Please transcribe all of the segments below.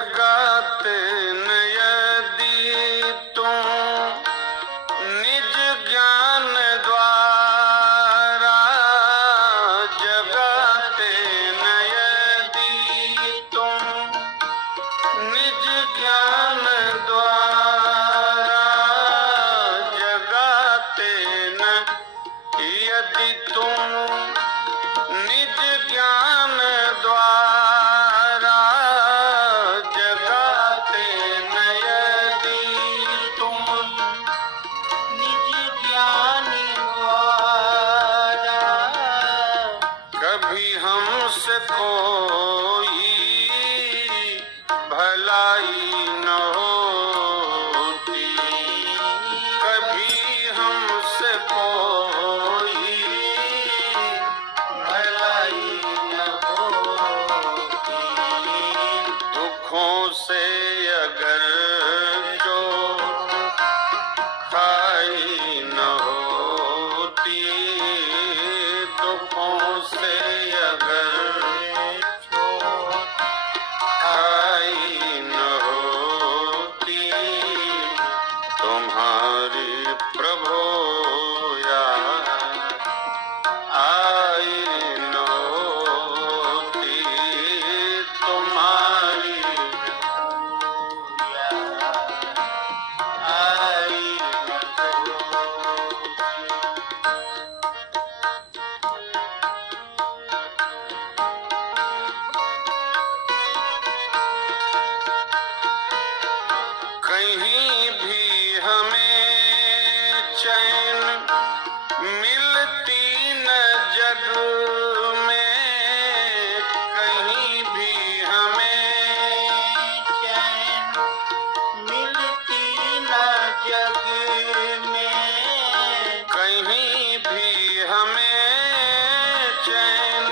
जगाते न यदि तुम निज ज्ञान द्वारा, जगाते न यदि तुम निज ज्ञान द्वारा, जगाते न यदि तुम निज ज्ञान द्वारा, जगाते न यदि तुम निज ज्ञान द्वारा, कभी हमसे कोई भलाई न होती, कभी हमसे कोई भलाई न होती, दुखों से अगर जो खाई न होती, दुखों से अगर खाई न होती, तुम्हारी प्रभु याद आई न होती, तुम्हारी याद आई न होती। कहीं भी हमें चैन मिलती न जग में, कहीं भी हमें चैन मिलती न जग में, कहीं भी हमें चैन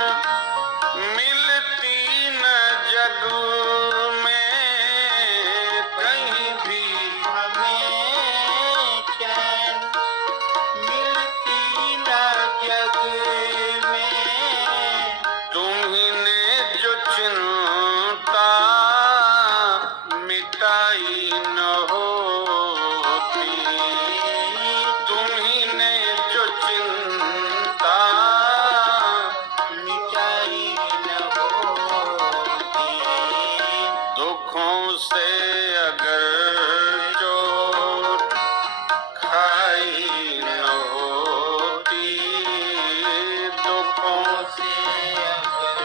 मिलती न जग में, कहीं भी हमें चैन मिलती न जग में, तुम्हीने जो चिंता मिटाई न होती, तुम्हीने जो चिंता मिटाई न होती, दुखों से अगर जो खाई न होती, दुखों से अगर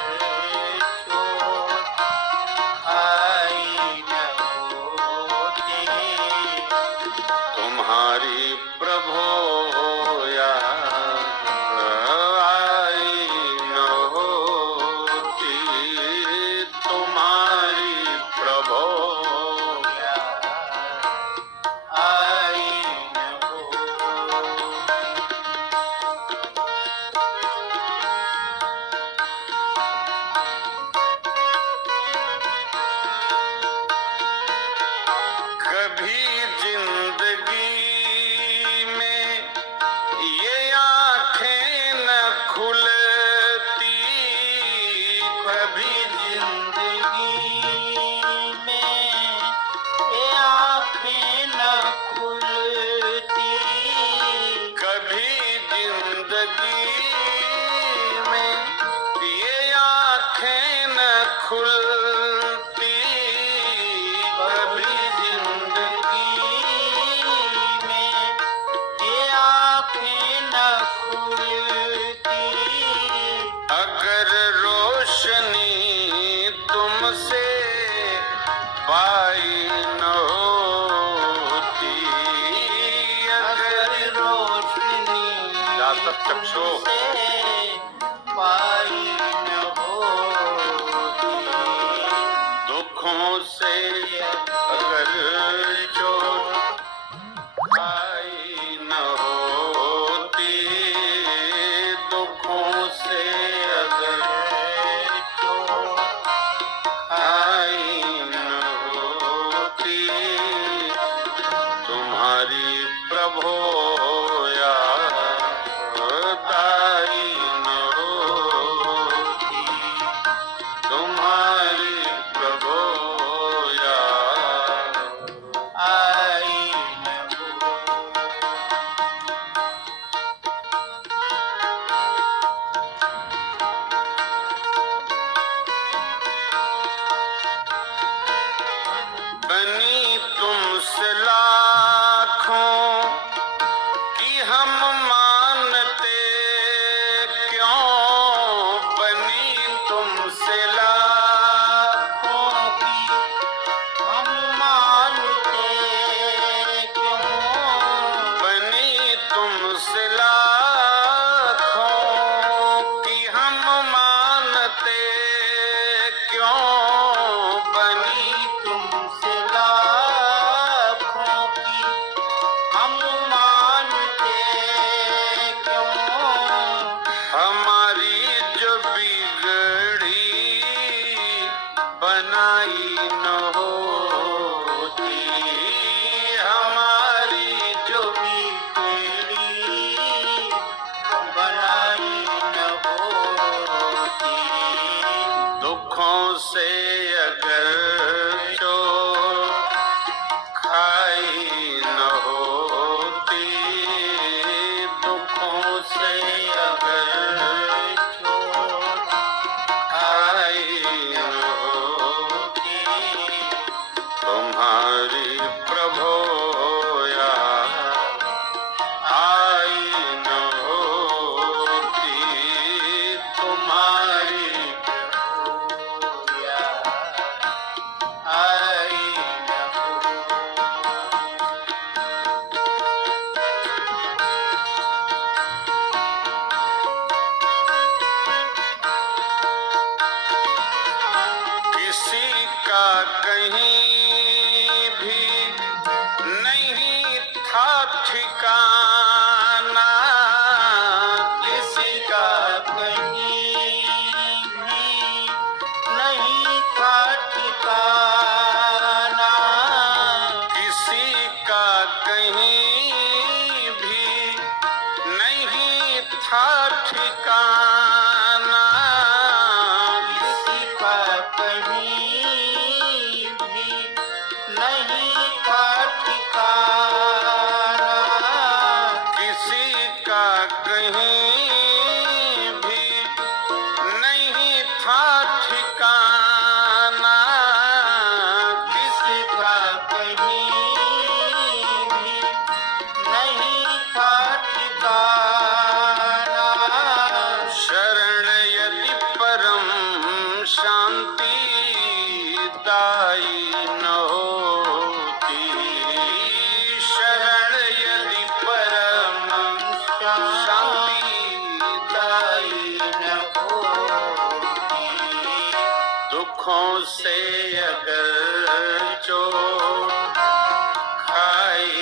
जो खाई न होती, तुम्हारी प्रभु याद आई न होती, तुम्हारी प्रभु याद आई न होती। कभी जिंदगी में ये आँखें न खुलती, कभी जिंदगी में ये आँखें न खुलती, कभी जिंदगी में ये आँखें न खुलती, कभी जिंदगी में ये आँखें न खुलती, अगर रोशनी तुमसे पाई न होती, अगर रोशनी चक्षु पाई न होती, दुखों से अगर चोट आई न होती, दुखों से अगर चोट आई न होती, तुम्हारी प्रभु याद आई खाई न होती, दुखों से अगर चोट खाई न होती, तुम्हारी प्रभो याद आई न होती, तुम्हारी प्रभो याद आई न किसी का कहीं भी नहीं था ठिकाना, किसी का कहीं भी नहीं था ठिकाना, किसी का कहीं भी नहीं था ठिकाना, किसी का कहीं भी नहीं था ठिकाना, किसी का कहीं भी नहीं था ठिकाना, किसी का कहीं भी नहीं था ठिकाना। शरण यदि परम शांति दाई न होती, शरण यदि परम शांति दाई न होती, दुखों से अगर चोट खाई